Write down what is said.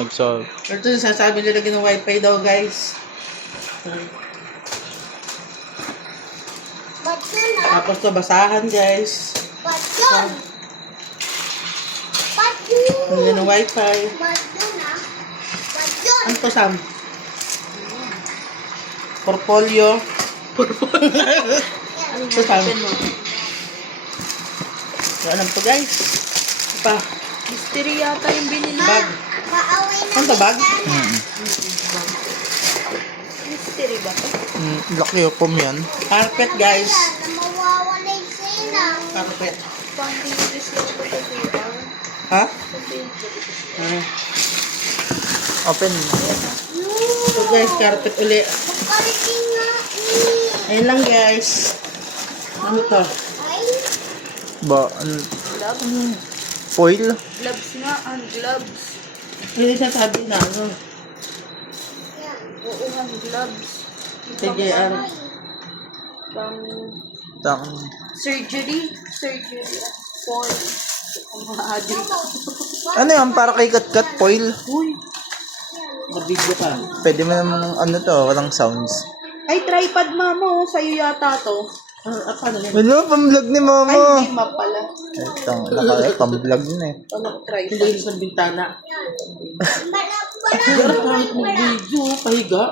Nag-solve. Ito yung sasabi nila ng wifi daw, guys. Tapos to basahan, guys. Hindi ng wifi. Ano to, Sam? Portfolio. Ito, Sam. Alam to, guys. Pa. Mystery yata yung binili. Bag. Ano to, bag? Mystery ba to? Laki o pom yan. Carpet, guys. Carpet. Pang-English lang ba ito, diba? Ha? Pang-English. Open mo. So, guys, carpet uli. Ayun lang, guys. Ano to? Ba, Gloves. foil? Gloves nga, ang gloves. Hindi siya sabi na, ano. Oo, ang gloves. TJR. Pang Tang. surgery. For ang mga adik. Ano yan? Para kay kat-kat foil? Uy. Nabidyo ka. Pwede mo naman ano to, walang sounds. Ay, tripod mama, oh. Sa'yo yata to. Paano yun? Ano? Pang-vlog ni Ay, mama. hindi map pala. Itang, pang-vlog na eh. Ano, tripod. Hindi sa bintana. Pero kahit mag-video, pahiga.